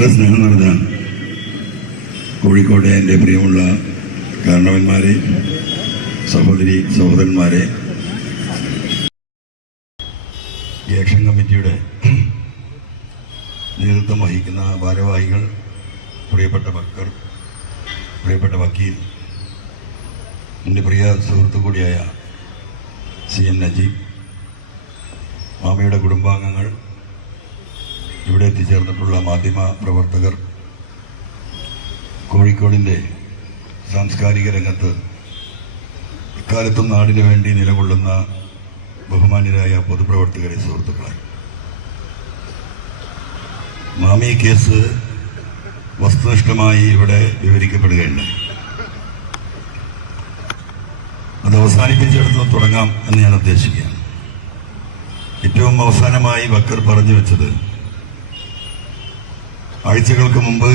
വളരെ സ്നേഹം നിറഞ്ഞ കോഴിക്കോട്ടെ എൻ്റെ പ്രിയമുള്ള കാരണവന്മാരെ, സഹോദരി സഹോദരന്മാരെ, ഈ ആക്ഷൻ കമ്മിറ്റിയുടെ നേതൃത്വം വഹിക്കുന്ന ഭാരവാഹികൾ, പ്രിയപ്പെട്ട ഭക്തർ, പ്രിയപ്പെട്ട വക്കീൽ, എൻ്റെ പ്രിയ സുഹൃത്തു കൂടിയായ CN നജീബ്, മാമയുടെ കുടുംബാംഗങ്ങൾ, ഇവിടെ എത്തിച്ചേർന്നിട്ടുള്ള മാധ്യമ പ്രവർത്തകർ, കോഴിക്കോടിൻ്റെ സാംസ്കാരിക രംഗത്ത് ഇക്കാലത്തും നാടിനു വേണ്ടി നിലകൊള്ളുന്ന ബഹുമാന്യരായ പൊതുപ്രവർത്തകരെ, സുഹൃത്തുക്കളെ, മാമി കേസ് വസ്തുനിഷ്ഠമായി ഇവിടെ വിവരിക്കപ്പെടുകയുണ്ടായി. അത് അവസാനിപ്പിച്ചെടുത്ത് തുടങ്ങാം എന്ന് ഞാൻ ഉദ്ദേശിക്കുകയാണ്. ഏറ്റവും അവസാനമായി ബക്കർ പറഞ്ഞു വെച്ചത്, ആഴ്ചകൾക്ക് മുമ്പ്,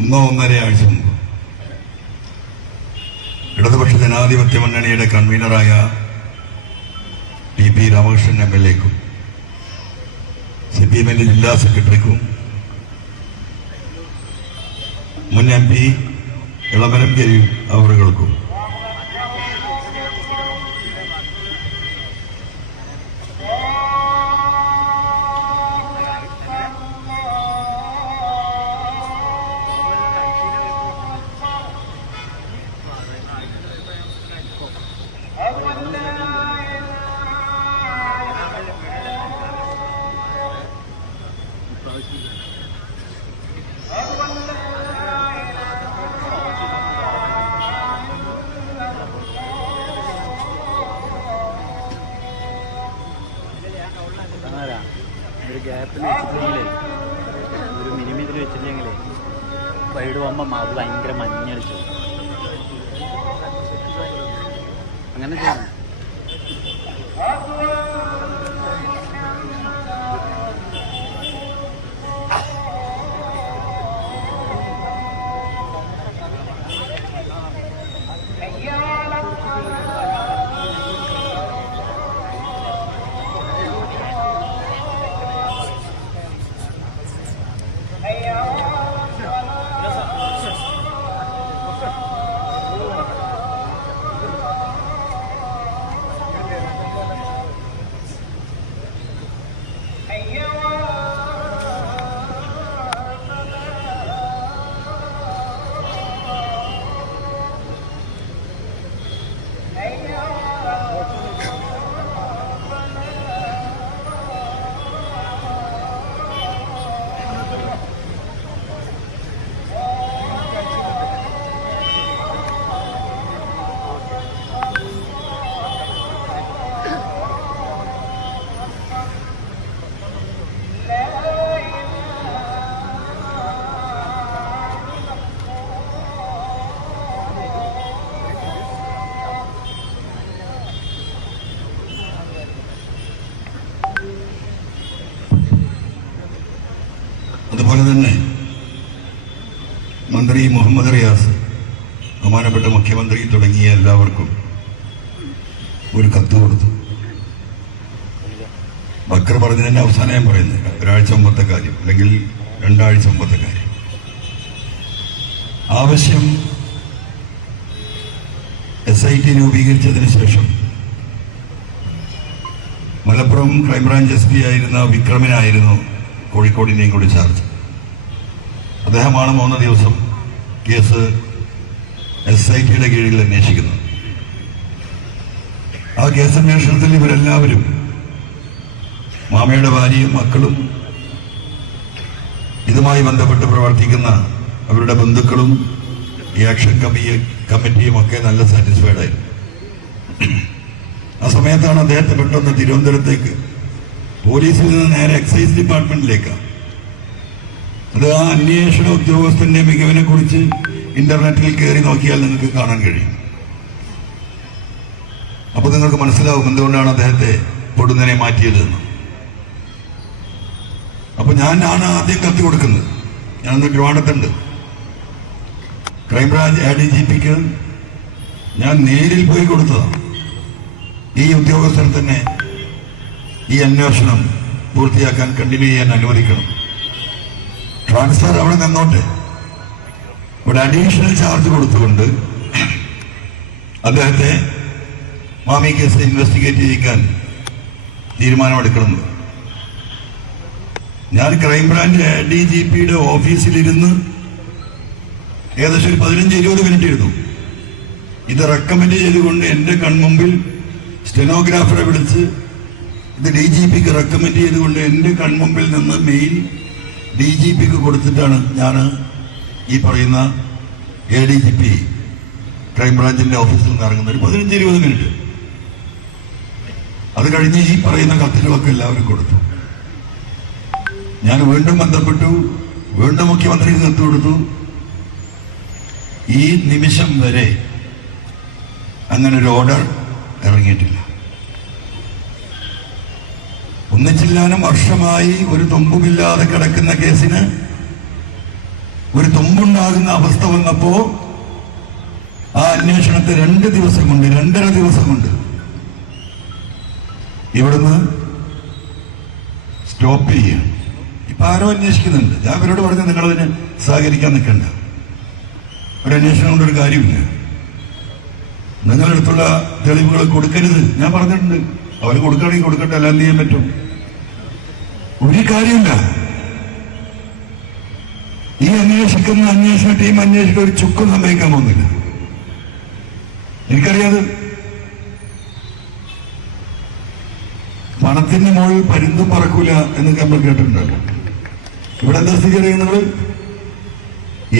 1.5 ആഴ്ച മുമ്പ്, ഇടതുപക്ഷ ജനാധിപത്യ മുന്നണിയുടെ കൺവീനറായ TP രാമകൃഷ്ണൻ MLA-ക്കും CPM-ന്റെ ജില്ലാ സെക്രട്ടറിക്കും മുൻ MP ഇളമരം കരീം അവറുകൾക്കും ഒരു ഗ്യാപ്പിൽ വെച്ചിട്ടില്ലെങ്കിലേ, ഒരു മിനിമത്തിൽ വെച്ചിട്ടില്ലെങ്കിലേ വൈഡ് പോകുമ്പം അത് ഭയങ്കര മഞ്ഞടിച്ചു. അങ്ങനെ ചെയ്യണം. അതുപോലെ തന്നെ മന്ത്രി മുഹമ്മദ് റിയാസ്, ബഹുമാനപ്പെട്ട മുഖ്യമന്ത്രി തുടങ്ങിയ എല്ലാവർക്കും ഒരു കത്ത് കൊടുത്തു. ബക്കർ പറഞ്ഞതിന്റെ അവസാനം ഞാൻ പറയുന്നത്, ഒരാഴ്ച മുമ്പത്തെ കാര്യം അല്ലെങ്കിൽ 2 ആഴ്ച മുമ്പത്തെ കാര്യം. ആവശ്യം SIT രൂപീകരിച്ചതിന് ശേഷം മലപ്പുറം ക്രൈംബ്രാഞ്ച് SP ആയിരുന്ന വിക്രമിനായിരുന്നു കോഴിക്കോടിനെയും കൂടി ചാർജ്. അദ്ദേഹമാണ് 3 ദിവസം കേസ് SIT-യുടെ കീഴിൽ അന്വേഷിക്കുന്നത്. ആ കേസന്വേഷണത്തിൽ ഇവരെല്ലാവരും, മാമയുടെ ഭാര്യയും മക്കളും, ഇതുമായി ബന്ധപ്പെട്ട് പ്രവർത്തിക്കുന്ന അവരുടെ ബന്ധുക്കളും, ഈ ആക്ഷൻ കമ്മിറ്റിയും ഒക്കെ നല്ല സാറ്റിസ്ഫൈഡ് ആയിരുന്നു. ആ സമയത്താണ് അദ്ദേഹത്തെ പെട്ടെന്ന് തിരുവനന്തപുരത്തേക്ക്, പോലീസിൽ നിന്ന് നേരെ എക്സൈസ് ഡിപ്പാർട്ട്മെന്റിലേക്കാണ്. അത് ആ അന്വേഷണ ഉദ്യോഗസ്ഥന്റെ മികവിനെ കുറിച്ച് ഇന്റർനെറ്റിൽ കയറി നോക്കിയാൽ നിങ്ങൾക്ക് കാണാൻ കഴിയും. അപ്പൊ നിങ്ങൾക്ക് മനസ്സിലാവും എന്തുകൊണ്ടാണ് അദ്ദേഹത്തെ പൊടുന്നനെ മാറ്റിയതെന്ന്. അപ്പൊ ഞാനാണ് ആദ്യം കത്തി കൊടുക്കുന്നത്. ഞാനന്ന് ട്രിവാൻഡ്രത്തുണ്ട്. ക്രൈംബ്രാഞ്ച് ADGP-ക്ക് ഞാൻ നേരിൽ പോയി കൊടുത്തതാണ്. ഈ ഉദ്യോഗസ്ഥർ തന്നെ ഈ അന്വേഷണം പൂർത്തിയാക്കാൻ, കണ്ടിന്യൂ ചെയ്യാൻ അനുവദിക്കണം. ട്രാൻസ്ഫർ അവിടെ നിന്നോട്ടെ. ഇവിടെ അഡീഷണൽ ചാർജ് കൊടുത്തുകൊണ്ട് അദ്ദേഹത്തെ മാമി കേസ് ഇൻവെസ്റ്റിഗേറ്റ് ചെയ്യിക്കാൻ തീരുമാനമെടുക്കണം. ഞാൻ ക്രൈംബ്രാഞ്ച് DGPയുടെ ഓഫീസിലിരുന്ന് ഏകദേശം ഒരു 15-20 മിനിറ്റ് ഇരുന്നു. ഇത് റെക്കമെൻഡ് ചെയ്തുകൊണ്ട് എൻ്റെ കൺമുമ്പിൽ സ്റ്റെനോഗ്രാഫറെ വിളിച്ച് ഇത് DGPക്ക് റെക്കമെൻഡ് ചെയ്തുകൊണ്ട് എൻ്റെ കൺമുമ്പിൽ നിന്ന് മെയിൽ DGPക്ക് കൊടുത്തിട്ടാണ് ഞാൻ ഈ പറയുന്ന ADGP ക്രൈംബ്രാഞ്ചിന്റെ ഓഫീസിൽ നിന്ന് ഇറങ്ങുന്നത്. ഒരു 15-20 മിനിറ്റ്. അത് കഴിഞ്ഞ് ഈ പറയുന്ന കത്തുകളൊക്കെ എല്ലാവരും കൊടുത്തു. ഞാൻ വീണ്ടും ബന്ധപ്പെട്ടു, വീണ്ടും മുഖ്യമന്ത്രിക്ക് കത്ത് കൊടുത്തു. ഈ നിമിഷം വരെ അങ്ങനെ ഒരു ഓർഡർ ഇറങ്ങിയിട്ടില്ല. ഒന്നിച്ചില്ലാനും വർഷമായി ഒരു തുമ്പുമില്ലാതെ കിടക്കുന്ന കേസിന് ഒരു തുമ്പുണ്ടാകുന്ന അവസ്ഥ വന്നപ്പോ ആ അന്വേഷണത്തെ 2 ദിവസം കൊണ്ട് 2.5 ദിവസം കൊണ്ട് ഇവിടുന്ന് സ്റ്റോപ്പ് ചെയ്യുക. ഇപ്പൊ ആരോ അന്വേഷിക്കുന്നുണ്ട്. ഞാൻ ഇവരോട് പറഞ്ഞു നിങ്ങളതിന് സഹകരിക്കാൻ നിൽക്കണ്ട. ഒരു അന്വേഷണം കൊണ്ടൊരു കാര്യമില്ല. നിങ്ങളടുത്തുള്ള തെളിവുകൾ കൊടുക്കരുത് ഞാൻ പറഞ്ഞിട്ടുണ്ട്. അവർ കൊടുക്കുകയാണെങ്കിൽ കൊടുക്കട്ടെ, അല്ല എന്ത് ചെയ്യാൻ പറ്റും? ഒരു കാര്യമില്ല. ഈ അന്വേഷണ ടീം അന്വേഷിക്കാൻ ഒരു ചുക്കും സംഭവിക്കാൻ പോകുന്നില്ല. എനിക്കറിയാതെ പണത്തിന് മുകളിൽ പരുന്തും പറക്കൂല എന്നൊക്കെ നമ്മൾ കേട്ടിട്ടുണ്ടല്ലോ. ഇവിടെ എന്താ സ്ഥിതി അറിയുന്നത്?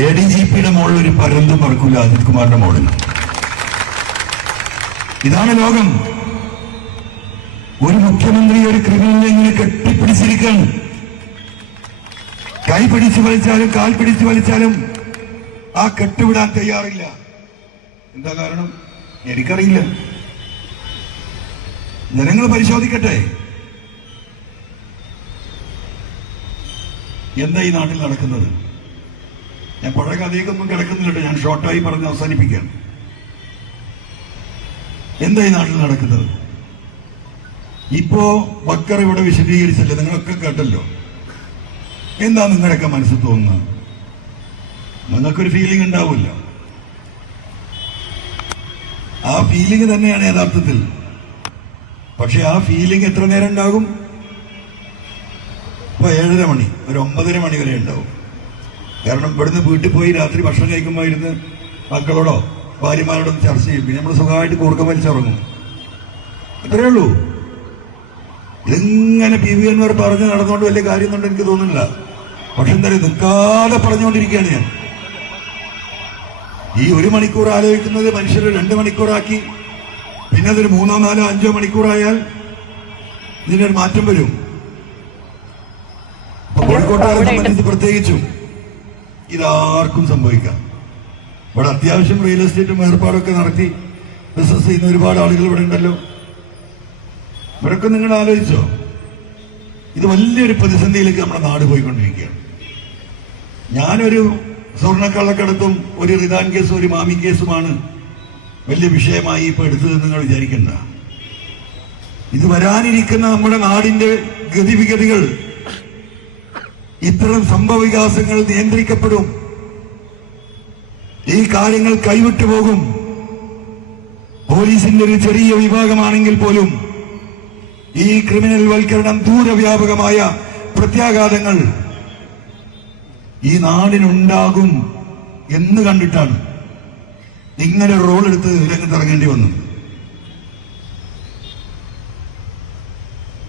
ADGPയുടെ മുകളിൽ ഒരു പരുന്തും പറക്കൂല അജിത് കുമാറിന്റെ മുകളിൽ. ഇതാണ് ലോകം. ഒരു മുഖ്യമന്ത്രി ഒരു ക്രിമിനലിനെ ഇങ്ങനെ കെട്ടിപ്പിടിച്ചിരിക്കാണ്. കൈ പിടിച്ചു വലിച്ചാലും കാൽ പിടിച്ചു വലിച്ചാലും ആ കെട്ടുവിടാൻ തയ്യാറില്ല. എന്താ കാരണം? എനിക്കറിയില്ല. ജനങ്ങൾ പരിശോധിക്കട്ടെ. എന്താ ഈ നാട്ടിൽ നടക്കുന്നത്? ഞാൻ പഴയ കഥയൊന്നും കിടക്കുന്നില്ല. ഞാൻ ഷോർട്ടായി പറഞ്ഞ് അവസാനിപ്പിക്കാൻ. എന്താ ഈ നാട്ടിൽ നടക്കുന്നത്? ഇപ്പോ ബക്കർ ഇവിടെ വിശദീകരിച്ചല്ലേ, നിങ്ങളൊക്കെ കേട്ടല്ലോ. എന്താ നിങ്ങളുടെയൊക്കെ മനസ്സിൽ തോന്നുന്നത്? നിങ്ങൾക്കൊരു ഫീലിംഗ് ഉണ്ടാവില്ല. ആ ഫീലിംഗ് തന്നെയാണ് യഥാർത്ഥത്തിൽ. പക്ഷെ ആ ഫീലിംഗ് എത്ര നേരം ഉണ്ടാകും? ഇപ്പൊ 7:30 മണി, ഒരു 9:30 മണി വരെ ഉണ്ടാവും. കാരണം ഇവിടുന്ന് വീട്ടിൽ പോയി രാത്രി ഭക്ഷണം കഴിക്കുമ്പോൾ ഇരുന്ന് മക്കളോടോ ഭാര്യമാരോടോ ചർച്ച ചെയ്യും. പിന്നെ നമ്മൾ സുഖമായിട്ട് കൂർക്കം വലിച്ചുറങ്ങും. അത്രയേ ഉള്ളൂ. ഇതിങ്ങനെ PV Anwar പറഞ്ഞ് നടന്നുകൊണ്ട് വലിയ കാര്യമൊന്നും എനിക്ക് തോന്നുന്നില്ല. പക്ഷെ എന്താ നിൽക്കാതെ പറഞ്ഞുകൊണ്ടിരിക്കുകയാണ് ഞാൻ. ഈ 1 മണിക്കൂർ ആലോചിക്കുന്നത് മനുഷ്യർ 2 മണിക്കൂറാക്കി. പിന്നെ അതൊരു 3, 4, 5 മണിക്കൂറായാൽ ഇതിനൊരു മാറ്റം വരും. കോഴിക്കോട്ടുകാരെ സംബന്ധിച്ച് പ്രത്യേകിച്ചും ഇതാർക്കും സംഭവിക്കാം. ഇവിടെ അത്യാവശ്യം റിയൽ എസ്റ്റേറ്റും ഏർപ്പാടൊക്കെ നടത്തി ബിസിനസ് ചെയ്യുന്ന ഒരുപാട് ആളുകൾ ഇവിടെ ഉണ്ടല്ലോ. ഇവരൊക്കെ നിങ്ങൾ ആലോചിച്ചോ? ഇത് വലിയൊരു പ്രതിസന്ധിയിലേക്ക് നമ്മുടെ നാട് പോയിക്കൊണ്ടിരിക്കുകയാണ്. ഞാനൊരു സ്വർണ്ണക്കള്ളക്കടത്തും ഒരു റിദാൻ കേസും ഒരു മാമി കേസുമാണ് വലിയ വിഷയമായി ഇപ്പൊ എടുത്തത് നിങ്ങൾ വിചാരിക്കണ്ട. ഇത് വരാനിരിക്കുന്ന നമ്മുടെ നാടിന്റെ ഗതിവിഗതികൾ, ഇത്തരം സംഭവ വികാസങ്ങൾ നിയന്ത്രിക്കപ്പെടും. ഈ കാര്യങ്ങൾ കൈവിട്ടു പോകും. പോലീസിന്റെ ഒരു ചെറിയ വിഭാഗമാണെങ്കിൽ പോലും ഈ ക്രിമിനൽ വൽക്കരണം ദൂരവ്യാപകമായ പ്രത്യാഘാതങ്ങൾ ഈ നാടിനുണ്ടാകും എന്ന് കണ്ടിട്ടാണ് ഇങ്ങനെ റോൾ എടുത്ത് രംഗത്തിറങ്ങേണ്ടി വന്നു.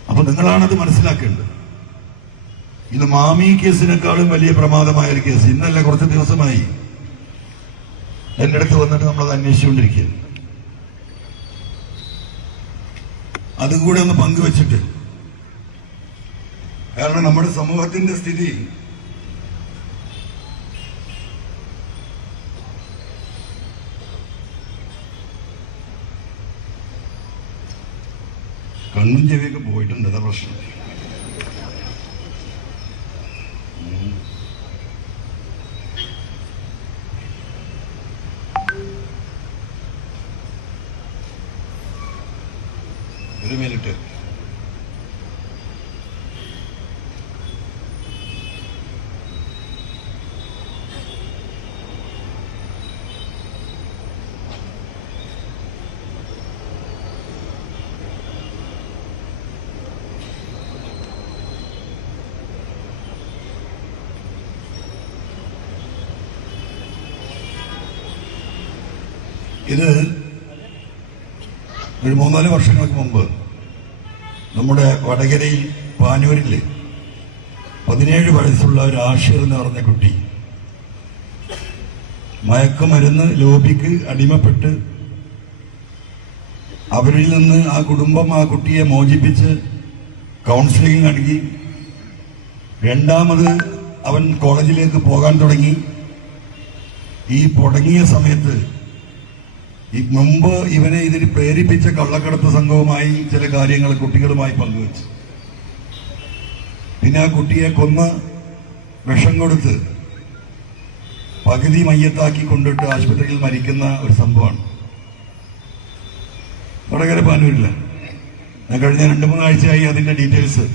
അപ്പൊ നിങ്ങളാണത് മനസ്സിലാക്കേണ്ടത്. ഇത് മാമി കേസിനേക്കാളും വലിയ പ്രമാദമായ ഒരു കേസ് ഇന്നല്ല, കുറച്ച് ദിവസമായി എന്റെ അടുത്ത് വന്നിട്ട് നമ്മളത് അന്വേഷിച്ചുകൊണ്ടിരിക്കുക. അതും കൂടെ ഒന്ന് പങ്കുവച്ചിട്ട്, കാരണം നമ്മുടെ സമൂഹത്തിന്റെ സ്ഥിതി കണ്ണും ചെവിയൊക്കെ പോയിട്ടുണ്ട്. അതാ പ്രശ്നം. ഒരു മിനിറ്റ്. ഇത് ഒരു 3-4 വർഷങ്ങൾക്ക് മുമ്പ് നമ്മുടെ വടകരയിൽ പാനൂരിൽ 17 വയസ്സുള്ള ഒരു ആഷിർ എന്ന് പറഞ്ഞ കുട്ടി മയക്കുമരുന്ന് ലോബിക്ക് അടിമപ്പെട്ട് അവരിൽ നിന്ന് ആ കുടുംബം ആ കുട്ടിയെ മോചിപ്പിച്ച് കൗൺസിലിംഗ് നൽകി. രണ്ടാമത് അവൻ കോളേജിലേക്ക് പോകാൻ തുടങ്ങി. ഈ തുടങ്ങിയ സമയത്ത് മുമ്പ് ഇവനെ ഇതിന് പ്രേരിപ്പിച്ച കള്ളക്കടത്ത് സംഘവുമായി ചില കാര്യങ്ങൾ കുട്ടികളുമായി പങ്കുവച്ചു. പിന്നെ ആ കുട്ടിയെ കൊന്ന് വിഷം കൊടുത്ത് പകുതി മയ്യത്താക്കി കൊണ്ടിട്ട് ആശുപത്രിയിൽ മരിക്കുന്ന ഒരു സംഭവമാണ് വടകര പാനൂരില്ല. ഞാൻ കഴിഞ്ഞ 2-3 ആഴ്ചയായി അതിന്റെ ഡീറ്റെയിൽസ്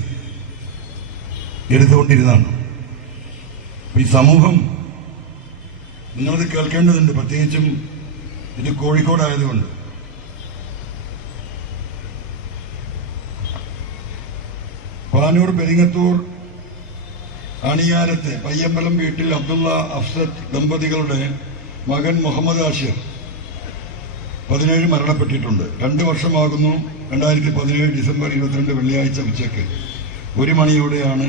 എടുത്തുകൊണ്ടിരുന്നതാണ്. ഈ സമൂഹം നിങ്ങളത് കേൾക്കേണ്ടതുണ്ട്, പ്രത്യേകിച്ചും ഇത് കോഴിക്കോടായതുകൊണ്ട്. പാനൂർ പെരിങ്ങത്തൂർ അണിയാരത്തെ പയ്യമ്പലം വീട്ടിൽ അബ്ദുള്ള അഫ്സത്ത് ദമ്പതികളുടെ മകൻ മുഹമ്മദ് ആഷിർ 17 മരണപ്പെട്ടിട്ടുണ്ട്. 2 വർഷമാകുന്നു. 2017 ഡിസംബർ 22 വെള്ളിയാഴ്ച ഉച്ചയ്ക്ക് 1 മണിയോടെയാണ്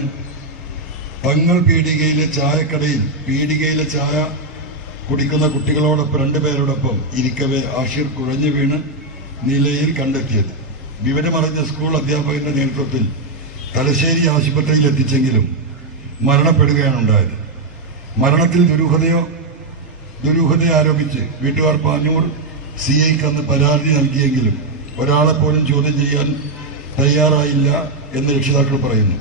തങ്ങൾ പീടികയിലെ ചായ കുടിക്കുന്ന കുട്ടികളോടൊപ്പം 2 പേരോടൊപ്പം ഇരിക്കവേ ആഷിർ കുഴഞ്ഞു വീണ് നിലയിൽ കണ്ടെത്തിയത്. വിവരമറിഞ്ഞ സ്കൂൾ അധ്യാപകന്റെ നേതൃത്വത്തിൽ തലശ്ശേരി ആശുപത്രിയിൽ എത്തിച്ചെങ്കിലും മരണപ്പെടുകയാണ് ഉണ്ടായത്. മരണത്തിൽ ദുരൂഹതയെ ആരോപിച്ച് വീട്ടുകാർ പാനൂർ CIക്ക് അന്ന് പരാതി നൽകിയെങ്കിലും ഒരാളെപ്പോലും ചോദ്യം ചെയ്യാൻ തയ്യാറായില്ല എന്ന് രക്ഷിതാക്കൾ പറയുന്നു.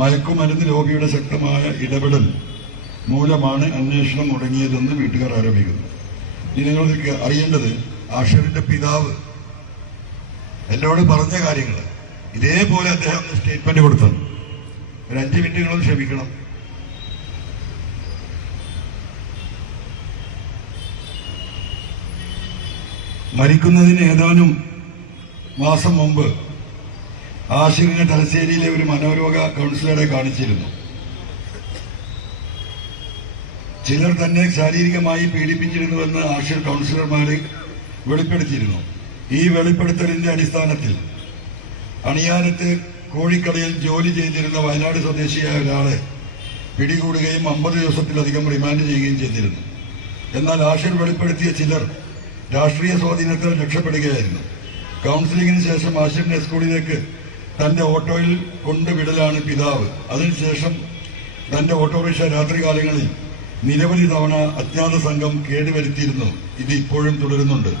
മയക്കുമരുന്ന് ലോബിയുടെ ശക്തമായ ഇടപെടൽ മൂലമാണ് അന്വേഷണം മുടങ്ങിയതെന്ന് വീട്ടുകാർ ആരോപിക്കുന്നു. ഇനി നിങ്ങൾ അറിയേണ്ടത്, ആഷിറിന്റെ പിതാവ് എന്നോട് പറഞ്ഞ കാര്യങ്ങൾ ഇതേപോലെ അദ്ദേഹം സ്റ്റേറ്റ്മെന്റ് കൊടുത്തത്. ഒരു 5 മിനിറ്റ് നിങ്ങളൊന്ന് ക്ഷമിക്കണം. മരിക്കുന്നതിന് ഏതാനും മാസം മുമ്പ് ആഷിറിനെ തലശ്ശേരിയിലെ ഒരു മനോരോഗ കൗൺസിലറെ കാണിച്ചിരുന്നു. ചിലർ തന്നെ ശാരീരികമായി പീഡിപ്പിച്ചിരുന്നുവെന്ന് ആഷിർ കൗൺസിലർമാരെ വെളിപ്പെടുത്തിയിരുന്നു. ഈ വെളിപ്പെടുത്തലിന്റെ അടിസ്ഥാനത്തിൽ അണിയാരത്ത് കോഴിക്കടയിൽ ജോലി ചെയ്തിരുന്ന വയനാട് സ്വദേശിയായ ഒരാളെ പിടികൂടുകയും 50 ദിവസത്തിലധികം റിമാൻഡ് ചെയ്യുകയും ചെയ്തിരുന്നു. എന്നാൽ ആഷിർ വെളിപ്പെടുത്തിയ ചിലർ രാഷ്ട്രീയ സ്വാധീനത്തിൽ രക്ഷപ്പെടുകയായിരുന്നു. കൗൺസിലിംഗിന് ശേഷം ആഷിറിനെ സ്കൂളിലേക്ക് തന്റെ ഓട്ടോയിൽ കൊണ്ടുവിടലാണ് പിതാവ്. അതിനുശേഷം തന്റെ ഓട്ടോറിക്ഷ രാത്രികാലങ്ങളിൽ നിരവധി തവണ അജ്ഞാത സംഘം കേടുവരുത്തിയിരുന്നു. ഇത് ഇപ്പോഴും തുടരുന്നുണ്ട്.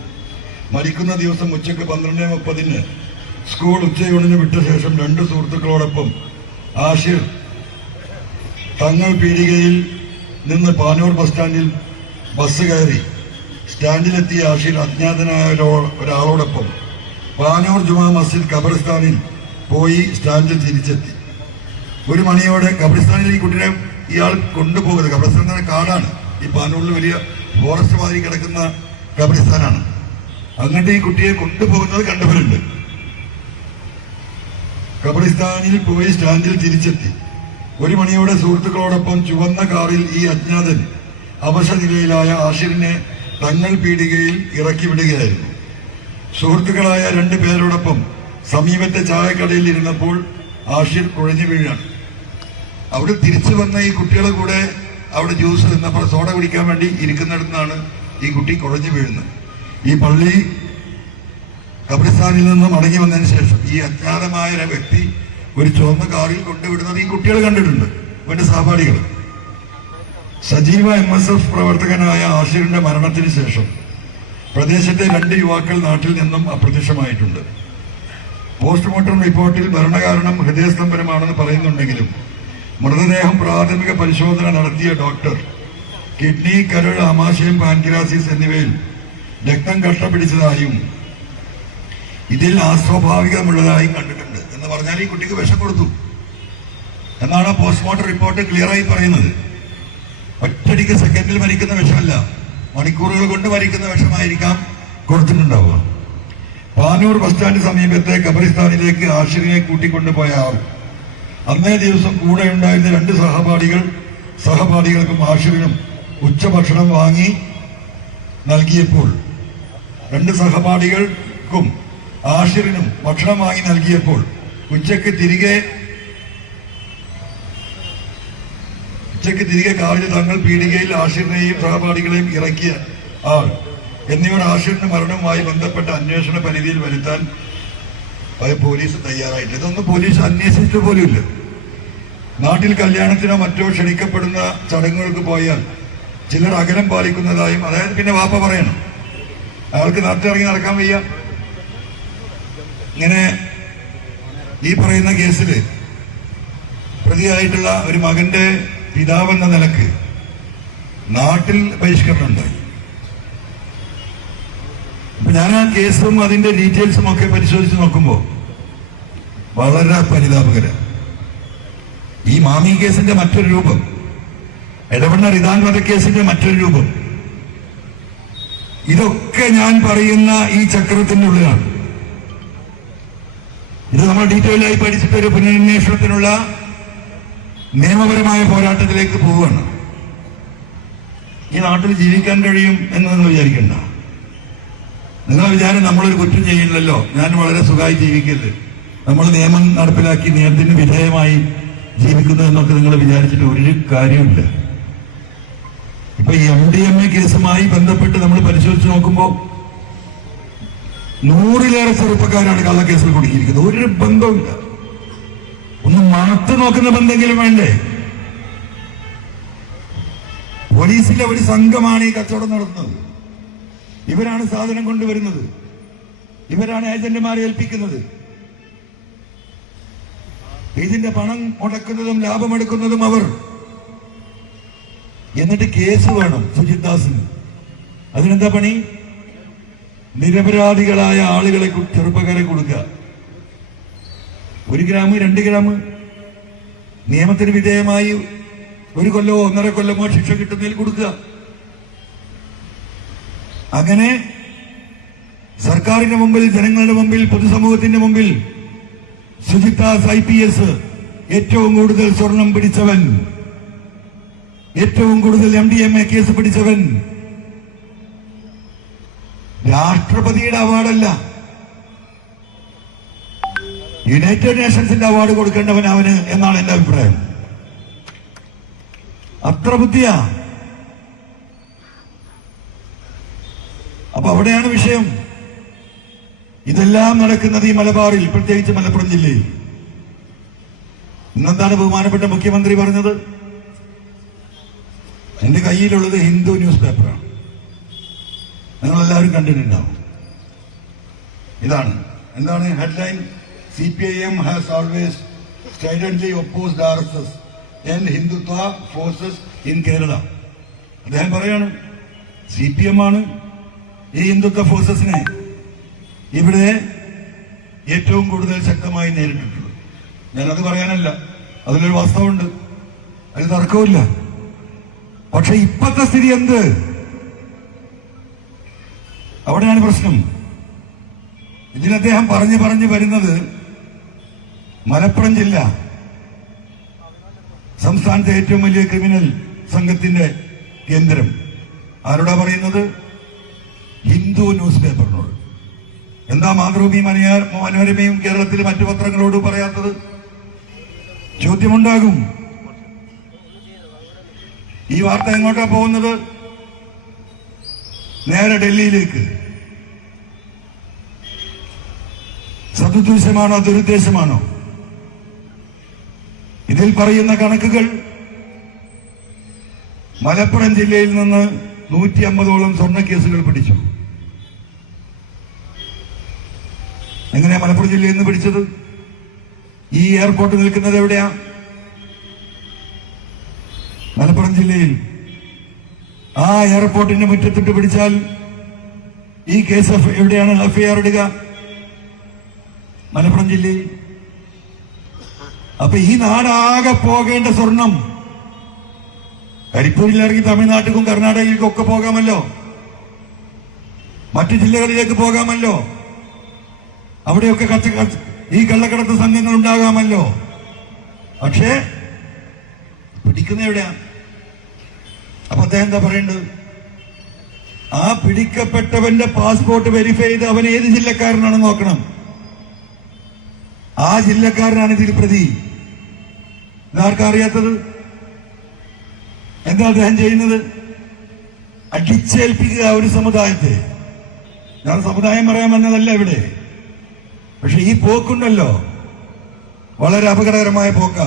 മരിക്കുന്ന ദിവസം ഉച്ചയ്ക്ക് 12:30 സ്കൂൾ ഉച്ചയൂണിന് വിട്ട ശേഷം 2 സുഹൃത്തുക്കളോടൊപ്പം ആഷിർ തങ്ങൾ പീടികയിൽ നിന്ന് പാനൂർ ബസ് സ്റ്റാൻഡിൽ ബസ് കയറി. സ്റ്റാൻഡിലെത്തിയ ആഷിർ അജ്ഞാതനായ ഒരാളോടൊപ്പം പാനൂർ ജുമാ മസ്ജിദ് ഖബർസ്ഥാനിൽ പോയി സ്റ്റാൻഡിൽ തിരിച്ചെത്തി. 1 മണിയോടെ ഖബർസ്ഥാനിൽ ഈ കുട്ടിയെ ഇയാൾ കൊണ്ടുപോകുന്നത്, ഖബർസ്ഥാൻ എന്ന കാടാണ്, ഈ പാനൂരിൽ വലിയ ഫോറസ്റ്റ് മാതിരി കിടക്കുന്ന ഖബർസ്ഥാനാണ്. അങ്ങോട്ട് ഈ കുട്ടിയെ കൊണ്ടുപോകുന്നത് കണ്ടവരുണ്ട്. ഖബർസ്ഥാനിൽ പോയി സ്റ്റാൻഡിൽ തിരിച്ചെത്തി. 1 മണിയോടെ സുഹൃത്തുക്കളോടൊപ്പം ചുവന്ന കാറിൽ ഈ അജ്ഞാതൻ അവശനിലയിലായ ആഷിറിനെ തങ്ങൾ പീടികയിൽ ഇറക്കി വിടുകയായിരുന്നു. സുഹൃത്തുക്കളായ 2 പേരോടൊപ്പം സമീപത്തെ ചായക്കടയിൽ ഇരുന്നപ്പോൾ ആഷിർ കുഴഞ്ഞു വീഴാണ്. അവിടെ തിരിച്ചു വന്ന ഈ കുട്ടികളെ കൂടെ അവിടെ ജ്യൂസ് തിന്നപ്പോൾ സോഡ കുടിക്കാൻ വേണ്ടി ഇരിക്കുന്നിടത്താണ് ഈ കുട്ടി കുഴഞ്ഞു വീഴുന്നത്. ഈ പള്ളി ഖബർസ്ഥാനിൽ നിന്ന് മടങ്ങി വന്നതിന് ശേഷം ഈ അജ്ഞാതമായ വ്യക്തി ഒരു ചുവന്ന കാറിൽ കൊണ്ടുവിടുന്നത് ഈ കുട്ടികൾ കണ്ടിട്ടുണ്ട്, ഇവന്റെ സഹപാഠികൾ. സജീവ MSF പ്രവർത്തകനായ ആഷിറിന്റെ മരണത്തിന് ശേഷം പ്രദേശത്തെ 2 യുവാക്കൾ നാട്ടിൽ നിന്നും അപ്രത്യക്ഷമായിട്ടുണ്ട്. പോസ്റ്റ്മോർട്ടം റിപ്പോർട്ടിൽ മരണകാരണം ഹൃദയസ്തംഭനമാണെന്ന് പറയുന്നുണ്ടെങ്കിലും മൃതദേഹം പ്രാഥമിക പരിശോധന നടത്തിയ ഡോക്ടർ കിഡ്നി, കരൾ, ആമാശയം, പാൻക്രിയാസിസ് എന്നിവയിൽ രക്തം കട്ട പിടിച്ചതായും ഇതിൽ അസ്വാഭാവികമുള്ളതായും കണ്ടിട്ടുണ്ട്. എന്ന് പറഞ്ഞാൽ ഈ കുട്ടിക്ക് വിഷം കൊടുത്തു എന്നാണ് പോസ്റ്റ്മോർട്ടം റിപ്പോർട്ട് ക്ലിയറായി പറയുന്നത്. ഒറ്റടിക്ക് സെക്കൻഡിൽ മരിക്കുന്ന വിഷമല്ല, മണിക്കൂറുകൾ കൊണ്ട് മരിക്കുന്ന വിഷമായിരിക്കാം കൊടുത്തിട്ടുണ്ടാവുക. പാനൂർ ബസ് സ്റ്റാൻഡ് സമീപത്തെ ഖബർസ്ഥാനിലേക്ക് ആഷിറിനെ കൂട്ടിക്കൊണ്ടുപോയ ആൾ അന്നേ ദിവസം കൂടെ ഉണ്ടായിരുന്ന 2 സഹപാഠികൾക്കും ആഷിറിനും ഉച്ചഭക്ഷണം വാങ്ങി നൽകിയപ്പോൾ 2 സഹപാഠികൾക്കും ആഷിറിനും ഭക്ഷണം വാങ്ങി നൽകിയപ്പോൾ ഉച്ചയ്ക്ക് തിരികെ കാറിൽ തങ്ങൾ പീടികയിൽ ആഷിറിനെയും സഹപാഠികളെയും ഇറക്കിയ ആൾ എന്നിവർ ആഷിറിന്റെ മരണവുമായി ബന്ധപ്പെട്ട അന്വേഷണ പരിധിയിൽ വരുത്താൻ പോലീസ് തയ്യാറായിട്ടില്ല. ഇതൊന്നും പോലീസ് അന്വേഷിച്ചിട്ട് പോലുമില്ല. നാട്ടിൽ കല്യാണത്തിനോ മറ്റോ ക്ഷണിക്കപ്പെടുന്ന ചടങ്ങുകൾക്ക് പോയാൽ ചിലർ അകലം പാലിക്കുന്നതായും, അതായത് പിന്നെ വാപ്പ പറയണം, അയാൾക്ക് നാട്ടിലിറങ്ങി നടക്കാൻ വയ്യ. ഇങ്ങനെ ഈ പറയുന്ന കേസിൽ പ്രതിയായിട്ടുള്ള ഒരു മകന്റെ പിതാവെന്ന നിലക്ക് നാട്ടിൽ ബഹിഷ്കരണം ഉണ്ടായി. അപ്പൊ ഞാൻ ആ കേസും അതിന്റെ ഡീറ്റെയിൽസും ഒക്കെ പരിശോധിച്ച് നോക്കുമ്പോൾ വളരെ പരിതാപകരം. ഈ മാമി കേസിന്റെ മറ്റൊരു രൂപം, എടവണ്ണ റിദാൻ വധക്കേസിന്റെ മറ്റൊരു രൂപം, ഇതൊക്കെ ഞാൻ പറയുന്ന ഈ ചക്രത്തിന്റെ ഉള്ളിലാണ്. ഇത് നമ്മൾ ഡീറ്റെയിൽ ആയി പഠിച്ചിട്ട് ഒരു പുനരന്വേഷണത്തിനുള്ള നിയമപരമായ പോരാട്ടത്തിലേക്ക് പോവുകയാണ്. ഈ നാട്ടിൽ ജീവിക്കാൻ കഴിയും എന്നൊന്നും വിചാരിക്കണ്ട. നിങ്ങൾ വിചാരം നമ്മളൊരു കുറ്റം ചെയ്യില്ലല്ലോ, ഞാൻ വളരെ സുഖമായി ജീവിക്കരുത്, നമ്മൾ നിയമം നടപ്പിലാക്കി നിയമത്തിന് വിധേയമായി ജീവിക്കുന്നു എന്നൊക്കെ നിങ്ങൾ വിചാരിച്ചിട്ട് ഒരു കാര്യമില്ല. ഇപ്പൊ ഈ MDMA കേസുമായി ബന്ധപ്പെട്ട് നമ്മൾ പരിശോധിച്ച് നോക്കുമ്പോൾ 100-ലേറെ ചെറുപ്പക്കാരാണ് കള്ളക്കേസിൽ കുടുക്കിയിരിക്കുന്നത്. ഒരു ബന്ധവുമില്ല. ഒന്ന് മണത്ത് നോക്കുന്ന ബന്ധമെങ്കിലും വേണ്ടേ? പോലീസിലെ ഒരു സംഘമാണ് ഈ കച്ചവടം നടത്തുന്നത്. ഇവരാണ് സാധനം കൊണ്ടുവരുന്നത്, ഇവരാണ് ഏജന്റുമാരെ ഏൽപ്പിക്കുന്നത്, ഇതിന്റെ പണം മുടക്കുന്നതും ലാഭമെടുക്കുന്നതും അവർ. എന്നിട്ട് കേസ് വേണം സുജിത് ദാസിന്. അതിനെന്താ പണി? നിരപരാധികളായ ആളുകളെ, ചെറുപ്പക്കാരെ കൊടുക്കുക. 1 ഗ്രാം 2 ഗ്രാം നിയമത്തിന് വിധേയമായി 1 കൊല്ലമോ 1.5 കൊല്ലമോ ശിക്ഷ കിട്ടുന്നതിൽ കൊടുക്കുക. അങ്ങനെ സർക്കാരിന്റെ മുമ്പിൽ, ജനങ്ങളുടെ മുമ്പിൽ, പൊതുസമൂഹത്തിന്റെ മുമ്പിൽ സുജിത് ദാസ് IPS ഏറ്റവും കൂടുതൽ സ്വർണം പിടിച്ചവൻ, ഏറ്റവും കൂടുതൽ MDMA കേസ് പിടിച്ചവൻ, രാഷ്ട്രപതിയുടെ അവാർഡല്ല, യുണൈറ്റഡ് നേഷൻസിന്റെ അവാർഡ് കൊടുക്കേണ്ടവൻ അവന് എന്നാണ് എന്റെ അഭിപ്രായം. അത്ര ബുദ്ധിയാ. അപ്പൊ അവിടെയാണ് വിഷയം. ഇതെല്ലാം നടക്കുന്നത് ഈ മലബാറിൽ, പ്രത്യേകിച്ച് മലപ്പുറം ജില്ലയിൽ. ഇന്നെന്താണ് ബഹുമാനപ്പെട്ട മുഖ്യമന്ത്രി പറഞ്ഞത്? എന്റെ കയ്യിലുള്ളത് ഹിന്ദു ന്യൂസ് പേപ്പറാണ്, നിങ്ങളെല്ലാവരും കണ്ടിട്ടുണ്ടാവും. ഇതാണ് എന്താണ് headline? CPIM has always stridently opposed RSS and Hindutva forces in Kerala. അദ്ദേഹം പറയാണ് CPM ആണ് ഈ ഹിന്ദുത്വ ഫോഴ്സസിനെ ഇവിടെ ഏറ്റവും കൂടുതൽ ശക്തമായി നേരിട്ടിട്ടുള്ളത്. ഞാനത് പറയാനല്ല, അതിലൊരു വാസ്തവമുണ്ട്, അതിൽ തർക്കമില്ല. പക്ഷെ ഇപ്പോഴത്തെ സ്ഥിതി എന്ത്? അവിടെയാണ് പ്രശ്നം. ഇതിൽ അദ്ദേഹം പറഞ്ഞു വരുന്നത് മലപ്പുറം ജില്ല സംസ്ഥാനത്തെ ഏറ്റവും വലിയ ക്രിമിനൽ സംഘത്തിന്റെ കേന്ദ്രം. ആരോടാ പറയുന്നത്? ഹിന്ദു ന്യൂസ് പേപ്പറിനോട്. എന്താ മാതൃഭൂമി മനോരമയും കേരളത്തിലെ മറ്റു പത്രങ്ങളോട് പറയാത്തത്? ചോദ്യമുണ്ടാകും. ഈ വാർത്ത എങ്ങോട്ടാ പോകുന്നത്? നേരെ ഡൽഹിയിലേക്ക്. സദുദ്ദേശമാണോ ദുരുദ്ദേശമാണോ? ഇതിൽ പറയുന്ന കണക്കുകൾ മലപ്പുറം ജില്ലയിൽ നിന്ന് 150ഓളം സ്വർണ്ണ കേസുകൾ പിടിച്ചു. എങ്ങനെയാ മലപ്പുറം ജില്ലയിൽ നിന്ന് പിടിച്ചത്? ഈ എയർപോർട്ട് നിൽക്കുന്നത് എവിടെയാ? മലപ്പുറം ജില്ലയിൽ. ആ എയർപോർട്ടിന്റെ മുറ്റത്തിട്ട് പിടിച്ചാൽ ഈ കേസ് എവിടെയാണ് FIR ഇടുക? മലപ്പുറം ജില്ലയിൽ. അപ്പൊ ഈ നാടാകെ പോകേണ്ട സ്വർണം കരിപ്പൂരിലിറങ്ങി തമിഴ്നാട്ടിലും കർണാടകയിലേക്കും ഒക്കെ പോകാമല്ലോ, മറ്റു ജില്ലകളിലേക്ക് പോകാമല്ലോ, അവിടെയൊക്കെ ഈ കള്ളക്കടത്ത് സംഘങ്ങൾ ഉണ്ടാകാമല്ലോ. പക്ഷേ പിടിക്കുന്ന എവിടെയാ? അപ്പൊ അദ്ദേഹം എന്താ പറയേണ്ടത്? ആ പിടിക്കപ്പെട്ടവന്റെ പാസ്പോർട്ട് വെരിഫൈ ചെയ്ത് അവൻ ഏത് ജില്ലക്കാരനാണെന്ന് നോക്കണം. ആ ജില്ലക്കാരനാണ് ഇതിൽ പ്രതി. ഇതാർക്കാ അറിയാത്തത്? എന്താ അദ്ദേഹം ചെയ്യുന്നത്? അടിച്ചേൽപ്പിക്കുക ഒരു സമുദായത്തെ. ഞാൻ സമുദായം പറയാൻ വന്നതല്ല ഇവിടെ. പക്ഷെ ഈ പോക്കുണ്ടല്ലോ, വളരെ അപകടകരമായ പോക്ക.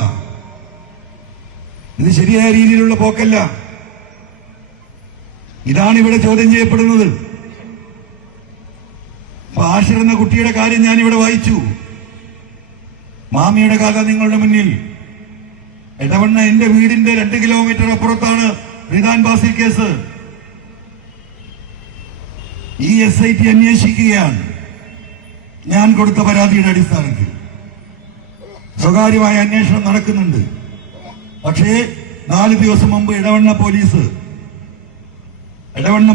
ഇത് ശരിയായ രീതിയിലുള്ള പോക്കല്ല. ഇതാണ് ഇവിടെ ചോദ്യം ചെയ്യപ്പെടുന്നത്. ആഷിർ എന്ന കുട്ടിയുടെ കാര്യം ഞാൻ ഇവിടെ വായിച്ചു. മാമിയുടെ കഥ നിങ്ങളുടെ മുന്നിൽ. എടവണ്ണ എന്റെ വീടിന്റെ 2 കിലോമീറ്റർ അപ്പുറത്താണ് റിദാൻ ബാസിൽ കേസ്. ഈ SIT അന്വേഷിക്കുകയാണ്. ഞാൻ കൊടുത്ത പരാതിയുടെ അടിസ്ഥാനത്തിൽ സ്വകാര്യമായ അന്വേഷണം നടക്കുന്നുണ്ട്. പക്ഷേ 4 ദിവസം മുമ്പ് എടവണ്ണ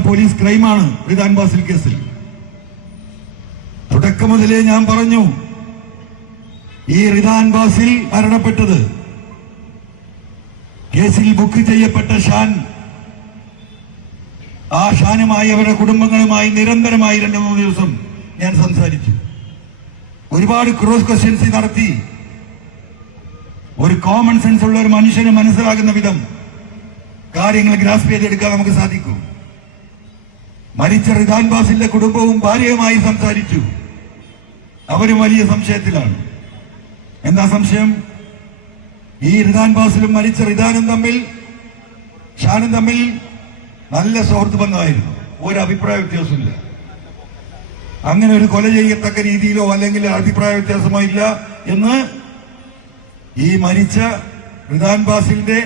പോലീസ് ക്രൈമാണ് റിദാൻ ബാസിൽ കേസിൽ. തുടക്കം മുതലേ ഞാൻ പറഞ്ഞു, ഈ റിദാൻ ബാസിൽ മരണപ്പെട്ടത് കേസിൽ ബുക്ക് ചെയ്യപ്പെട്ട ഷാൻ, ആ ഷാനുമായി അവരുടെ കുടുംബങ്ങളുമായി നിരന്തരമായി 2-3 ദിവസം ഞാൻ സംസാരിച്ചു. ഒരുപാട് ക്രോസ് ക്വസ്റ്റ്യൻസ് നടത്തി. ഒരു കോമൺ സെൻസ് ഉള്ള ഒരു മനുഷ്യന് മനസ്സിലാകുന്ന വിധം കാര്യങ്ങൾ ഗ്രാസ്പ് ചെയ്തെടുക്കാൻ നമുക്ക് സാധിക്കും. മരിച്ച റിദാൻ ബാസിന്റെ കുടുംബവും ഭാര്യയുമായി സംസാരിച്ചു. അവരും വലിയ സംശയത്തിലാണ്. എന്താ സംശയം? ഈ റിദാൻ ബാസിലും മരിച്ച റിദാനും ഷാനും തമ്മിൽ നല്ല സുഹൃത്ത് ബന്ധമായിരുന്നു. ഒരു അഭിപ്രായ വ്യത്യാസമില്ല. അങ്ങനെ ഒരു കൊല ചെയ്യത്തക്ക രീതിയിലോ അല്ലെങ്കിൽ അഭിപ്രായ വ്യത്യാസമോ ഇല്ല എന്ന് ഈ മരിച്ച റിദാൻ ബാസിലിന്റെ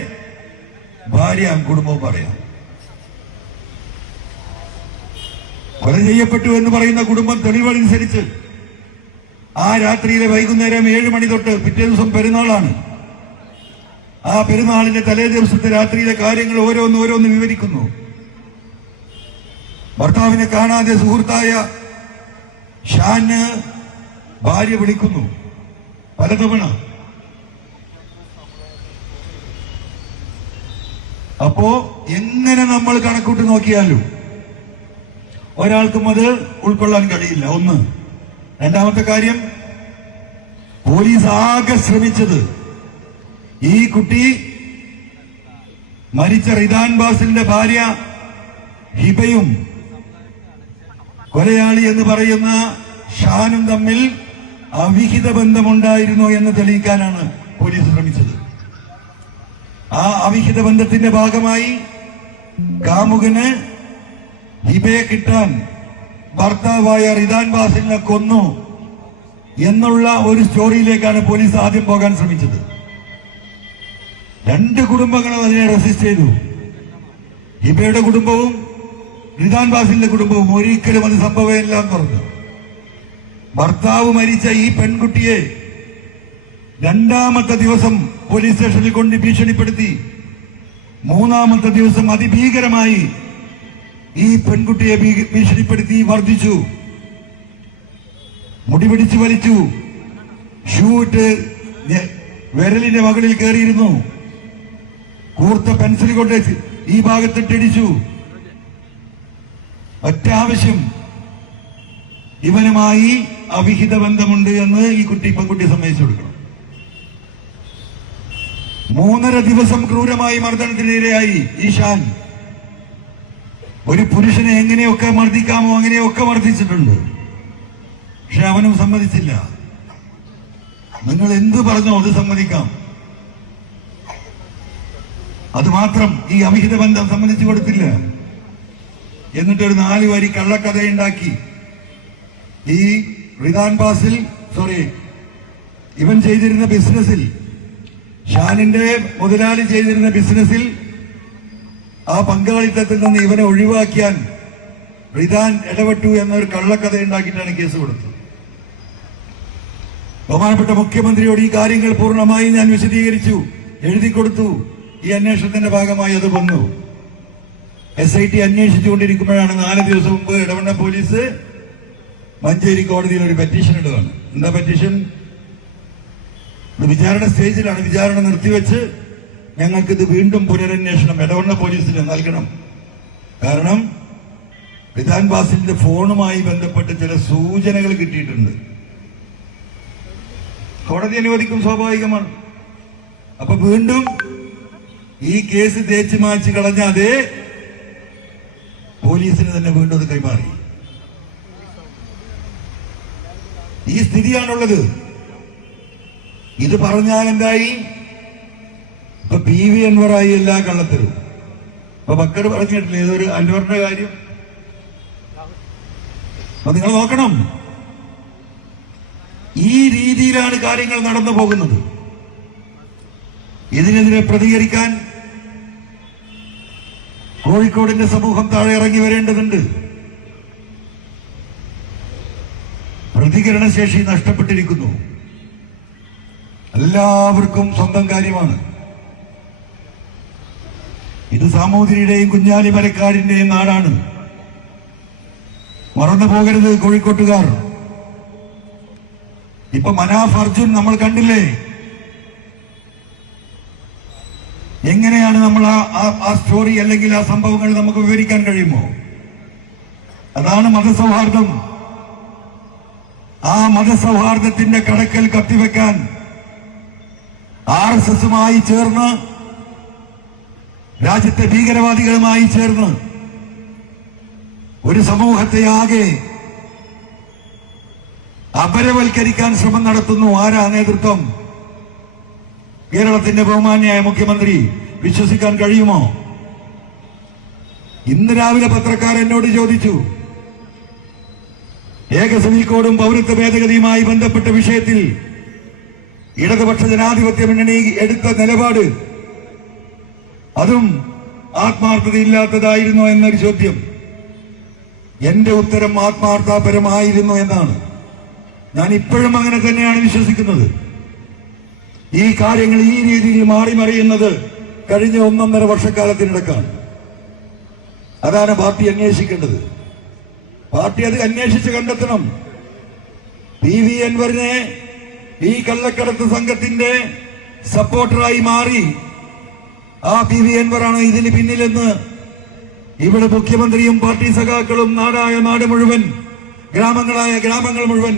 ഭാര്യ കുടുംബവും പറയാം. കൊല ചെയ്യപ്പെട്ടു എന്ന് പറയുന്ന കുടുംബം തെളിവനുസരിച്ച് ആ രാത്രിയിലെ വൈകുന്നേരം 7 മണി തൊട്ട് പിറ്റേ ദിവസം പെരുന്നാളാണ്. ആ പെരുന്നാളിന്റെ തലേ ദിവസത്തെ രാത്രിയിലെ കാര്യങ്ങൾ ഓരോന്ന് വിവരിക്കുന്നു. ഭർത്താവിനെ കാണാതെ സുഹൃത്തായ ഷാന് ഭാര്യ വിളിക്കുന്നു പലതവണ. അപ്പോ എങ്ങനെ നമ്മൾ കണക്കൂട്ടി നോക്കിയാലും ഒരാൾക്കും അത് ഉൾക്കൊള്ളാൻ കഴിയില്ല. ഒന്ന്. രണ്ടാമത്തെ കാര്യം, പോലീസ് ആകെ ശ്രമിച്ചത് ഈ കുട്ടി മരിച്ച റിദാൻ ബാസിലിന്റെ ഭാര്യ ഹിബയും കൊലയാളി എന്ന് പറയുന്ന ഷാനും തമ്മിൽ അവിഹിത ബന്ധമുണ്ടായിരുന്നു എന്ന് തെളിയിക്കാനാണ് പോലീസ് ശ്രമിച്ചത്. ആ അവിഹിത ബന്ധത്തിന്റെ ഭാഗമായി കാമുകന് ഹിബയെ കിട്ടാൻ ഭർത്താവായ റിദാൻ ബാസിലിനെ കൊന്നു എന്നുള്ള ഒരു സ്റ്റോറിയിലേക്കാണ് പോലീസ് ആദ്യം പോകാൻ ശ്രമിച്ചത്. 2 കുടുംബങ്ങളും അതിനെ റെസിസ്റ്റ് ചെയ്തു. ഹിബയുടെ കുടുംബവും റിദാൻ ബാസിലിന്റെ കുടുംബവും ഒരിക്കലും അത് സംഭവമില്ല എന്ന് പറഞ്ഞു. ഭർത്താവ് മരിച്ച ഈ പെൺകുട്ടിയെ 2ാമത്തെ ദിവസം പോലീസ് സ്റ്റേഷനിൽ കൊണ്ട് ഭീഷണിപ്പെടുത്തി. 3ാമത്തെ ദിവസം അതിഭീകരമായി ഈ പെൺകുട്ടിയെ ഭീഷണിപ്പെടുത്തി വർദ്ധിച്ചു. മുടി പിടിച്ചു വലിച്ചു. ഷൂ ഇട്ട് വിരലിന്റെ മകളിൽ കയറിയിരുന്നു. കൂർത്ത പെൻസിൽ കൊണ്ട് ഈ ഭാഗത്തിട്ടിടിച്ചു. ഒറ്റ ആവശ്യം, ഇവനുമായി അവിഹിത ബന്ധമുണ്ട് എന്ന് ഈ പെൺകുട്ടി സമ്മതിച്ചു കൊടുക്കണം. 3.5 ദിവസം ക്രൂരമായി മർദ്ദനത്തിനിരയായി ഈ ഷാൻ. ഒരു പുരുഷനെ എങ്ങനെയൊക്കെ മർദ്ദിക്കാമോ അങ്ങനെയൊക്കെ മർദ്ദിച്ചിട്ടുണ്ട്. പക്ഷെ അവനും സമ്മതിച്ചില്ല. നിങ്ങൾ എന്ത് പറഞ്ഞോ അത് സമ്മതിക്കാം. അത് മാത്രം ഈ അവിഹിത ബന്ധം സമ്മതിച്ചു കൊടുത്തില്ല. എന്നിട്ടൊരു 4 വരി കള്ളക്കഥയുണ്ടാക്കി ഈ റിദാൻ ബാസിൽ ഇവൻ ചെയ്തിരുന്ന ബിസിനസ്സിൽ, ഷാനിന്റെ മുതലാളി ചെയ്തിരുന്ന ബിസിനസ്സിൽ ആ പങ്കാളിത്തത്തിൽ നിന്ന് ഇവനെ ഒഴിവാക്കിയാൻ റിദാൻ ഇടപെട്ടു എന്നൊരു കള്ളക്കഥ ഉണ്ടാക്കിയിട്ടാണ് കേസ് കൊടുത്തത്. ബഹുമാനപ്പെട്ട മുഖ്യമന്ത്രിയോട് ഈ കാര്യങ്ങൾ പൂർണ്ണമായി ഞാൻ വിശദീകരിച്ചു, എഴുതി കൊടുത്തു. ഈ അന്വേഷണത്തിന്റെ ഭാഗമായി അത് വന്നു. SIT അന്വേഷിച്ചുകൊണ്ടിരിക്കുമ്പോഴാണ് 4 ദിവസം മുമ്പ് ഇടവണ്ണ പോലീസ് മഞ്ചേരി കോടതിയിൽ ഒരു പെറ്റീഷൻ ഇടുകയാണ്. എന്താ പെറ്റീഷൻ? വിചാരണ സ്റ്റേജിലാണ്. വിചാരണ നിർത്തിവെച്ച് ഞങ്ങൾക്കിത് വീണ്ടും പുനരന്വേഷണം ഇടവണ്ണ പോലീസിന് നൽകണം. കാരണം റിദാൻ ബാസിലിന്റെ ഫോണുമായി ബന്ധപ്പെട്ട് ചില സൂചനകൾ കിട്ടിയിട്ടുണ്ട്. കോടതി അനുവദിക്കും, സ്വാഭാവികമാണ്. അപ്പൊ വീണ്ടും ഈ കേസ് തേച്ച് മാച്ച് കളഞ്ഞ അതേ പോലീസിന് തന്നെ വീണ്ടും അത് കൈമാറി. ഈ സ്ഥിതിയാണുള്ളത്. ഇത് പറഞ്ഞാൽ എന്തായി? ഇപ്പൊ PV അൻവറായി എല്ലാ കള്ളത്തരും. ഇപ്പൊ ബക്കർ പറഞ്ഞിട്ടില്ല ഏതൊരു അൻവറിന്റെ കാര്യം. അപ്പൊ നിങ്ങൾ നോക്കണം, ഈ രീതിയിലാണ് കാര്യങ്ങൾ നടന്നു പോകുന്നത്. ഇതിനെതിരെ പ്രതികരിക്കാൻ കോഴിക്കോടിന്റെ സമൂഹം താഴെ ഇറങ്ങി വരേണ്ടതുണ്ട്. പ്രതികരണശേഷി നഷ്ടപ്പെട്ടിരിക്കുന്നു. എല്ലാവർക്കും സ്വന്തം കാര്യമാണ്. ഇത് സാമൂതിരിയുടെയും കുഞ്ഞാലി മരക്കാടിന്റെയും നാടാണ്. മറന്നു പോകരുത് കോഴിക്കോട്ടുകാർ. ഇപ്പൊ മനാഫ് അർജുൻ നമ്മൾ കണ്ടില്ലേ? എങ്ങനെയാണ് നമ്മൾ ആ സ്റ്റോറി അല്ലെങ്കിൽ ആ സംഭവങ്ങൾ നമുക്ക് വിവരിക്കാൻ കഴിയുമോ? അതാണ് മതസൗഹാർദ്ദം. ആ മതസൗഹാർദ്ദത്തിന്റെ കടക്കൽ കത്തിവെക്കാൻ RSSുമായി ചേർന്ന്, രാജ്യത്തെ ഭീകരവാദികളുമായി ചേർന്ന് ഒരു സമൂഹത്തെ ആകെ അപരവൽക്കരിക്കാൻ ശ്രമം നടത്തുന്നു. ആരാ നേതൃത്വം? കേരളത്തിന്റെ ബഹുമാന്യായ മുഖ്യമന്ത്രി. വിശ്വസിക്കാൻ കഴിയുമോ? ഇന്ന് രാവിലെ പത്രക്കാർ എന്നോട് ചോദിച്ചു, ഏക സിവിൽ കോഡും പൗരത്വ ഭേദഗതിയുമായി ബന്ധപ്പെട്ട വിഷയത്തിൽ ഇടതുപക്ഷ ജനാധിപത്യ മുന്നണി എടുത്ത നിലപാട് അതും ആത്മാർത്ഥതയില്ലാത്തതായിരുന്നോ എന്നൊരു ചോദ്യം. എന്റെ ഉത്തരം ആത്മാർത്ഥപരമായിരുന്നു എന്നാണ്. ഞാൻ ഇപ്പോഴും അങ്ങനെ തന്നെയാണ് വിശ്വസിക്കുന്നത്. ഈ കാര്യങ്ങൾ ഈ രീതിയിൽ മാറിമറിയുന്നത് കഴിഞ്ഞ 1.5 വർഷക്കാലത്തിനിടക്കാണ്. അതാണ് പാർട്ടി അന്വേഷിക്കേണ്ടത്. പാർട്ടി അത് അന്വേഷിച്ച് കണ്ടെത്തണം. PV അൻവറിനെ ഈ കള്ളക്കടത്ത് സംഘത്തിന്റെ സപ്പോർട്ടറായി മാറി ആ PV അൻവറാണ് ഇതിന് പിന്നിലെന്ന് ഇവിടെ മുഖ്യമന്ത്രിയും പാർട്ടി സഖാക്കളും നാടായ നാട് മുഴുവൻ, ഗ്രാമങ്ങളായ ഗ്രാമങ്ങൾ മുഴുവൻ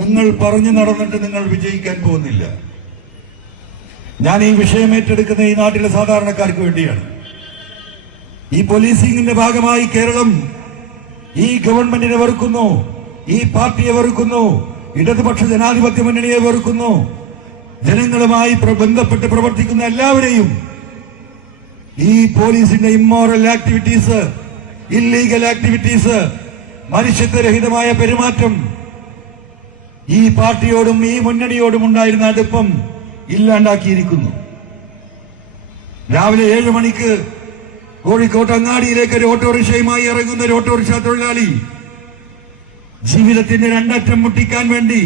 നിങ്ങൾ പറഞ്ഞു നടന്നിട്ട് നിങ്ങൾ വിജയിക്കാൻ പോകുന്നില്ല. ഞാൻ ഈ വിഷയം ഏറ്റെടുക്കുന്ന ഈ നാട്ടിലെ സാധാരണക്കാർക്ക് വേണ്ടിയാണ്. ഈ പോലീസിംഗിന്റെ ഭാഗമായി കേരളം ഈ ഗവൺമെന്റിനെ വെറുക്കുന്നു, ഈ പാർട്ടിയെ വെറുക്കുന്നു, ഇടതുപക്ഷ ജനാധിപത്യ മുന്നണിയെ വെറുക്കുന്നു. ജനങ്ങളുമായി ബന്ധപ്പെട്ട് പ്രവർത്തിക്കുന്ന എല്ലാവരെയും ഈ പോലീസിന്റെ ഇമ്മോറൽ ആക്ടിവിറ്റീസ്, ഇല്ലീഗൽ ആക്ടിവിറ്റീസ്, മനുഷ്യത്വരഹിതമായ പെരുമാറ്റം, ഈ പാർട്ടിയോടും ഈ മുന്നണിയോടും ഉണ്ടായിരുന്ന അടുപ്പം ഇല്ലാണ്ടാക്കിയിരിക്കുന്നു. രാവിലെ 7 മണിക്ക് കോഴിക്കോട്ട് അങ്ങാടിയിലേക്ക് ഒരു ഓട്ടോറിക്ഷയുമായി ഇറങ്ങുന്ന ഒരു ഓട്ടോറിക്ഷ തൊഴിലാളി ജീവിതത്തിന്റെ രണ്ടറ്റം മുട്ടിക്കാൻ വേണ്ടി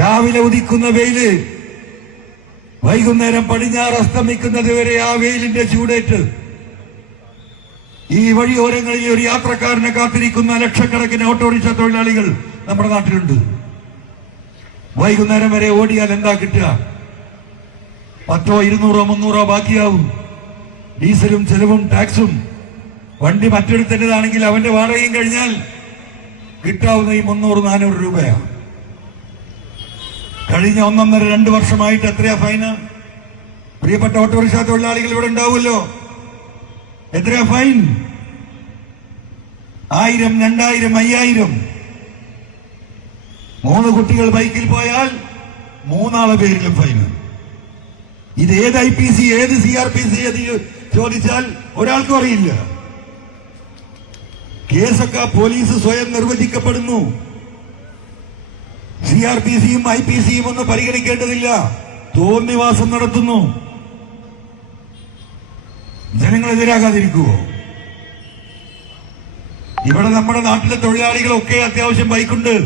രാവിലെ ഉദിക്കുന്ന വെയില് വൈകുന്നേരം പടിഞ്ഞാറ് അസ്തമിക്കുന്നത് വരെ ആ വെയിലിന്റെ ചൂടേറ്റ് ഈ വഴിയോരങ്ങളിൽ ഒരു യാത്രക്കാരനെ കാത്തിരിക്കുന്ന ലക്ഷക്കണക്കിന് ഓട്ടോറിക്ഷ തൊഴിലാളികൾ നമ്മുടെ നാട്ടിലുണ്ട്. വൈകുന്നേരം വരെ ഓടിയാൽ എന്താ കിട്ടുക? 10, 200, 300 ബാക്കിയാവും. ഡീസലും ചെലവും ടാക്സും. വണ്ടി മറ്റൊരുത്തൻ്റെതാണെങ്കിൽ അവന്റെ വാടകയും കഴിഞ്ഞാൽ കിട്ടാവുന്ന ഈ 300-400 രൂപയാണ്. കഴിഞ്ഞ 1.5-2 വർഷമായിട്ട് എത്രയാ ഫൈന്? പ്രിയപ്പെട്ട ഓട്ടോറിക്ഷ തൊഴിലാളികൾ ഇവിടെ ഉണ്ടാവുമല്ലോ. എത്രയാ ഫൈൻ? 1000, 2000, 5000. 3 കുട്ടികൾ ബൈക്കിൽ പോയാൽ 3 ആളെ പേരിലും ഫൈന്. ഇത് ഏത് IPC, ഏത് CRPC ചോദിച്ചാൽ ഒരാൾക്കും അറിയില്ല. കേസൊക്കെ പോലീസ് സ്വയം നിർവചിക്കപ്പെടുന്നു. CRPCയും IPCയും ഒന്നും പരിഗണിക്കേണ്ടതില്ല. തോന്നിവാസം നടത്തുന്നു. ജനങ്ങളെതിരാകാതിരിക്കുവോ? ഇവിടെ നമ്മുടെ നാട്ടിലെ തൊഴിലാളികളൊക്കെ അത്യാവശ്യം ബൈക്കുണ്ട്.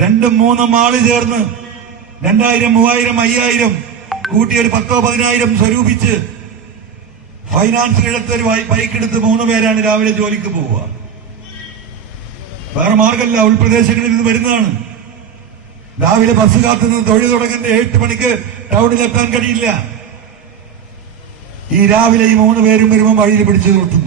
2-3 ആള് ചേർന്ന് 2000, 3000, 5000 കൂട്ടി ഒരു 10,000-10,000 സ്വരൂപിച്ച് ഫൈനാൻസിലെടുത്ത് ഒരു ബൈക്ക് എടുത്ത് 3 പേരാണ് രാവിലെ ജോലിക്ക് പോവുക. വേറെ മാർഗമല്ല. ഉൾപ്രദേശങ്ങളിൽ നിന്ന് വരുന്നതാണ്. രാവിലെ ബസ് കാത്തുനിന്ന് തൊഴിൽ തുടങ്ങുന്ന 8 മണിക്ക് ടൗണിലെത്താൻ കഴിയില്ല. ഈ രാവിലെ ഈ 3 പേരും വരുമ്പോൾ വഴിയിൽ പിടിച്ചു നിർത്തുന്നു.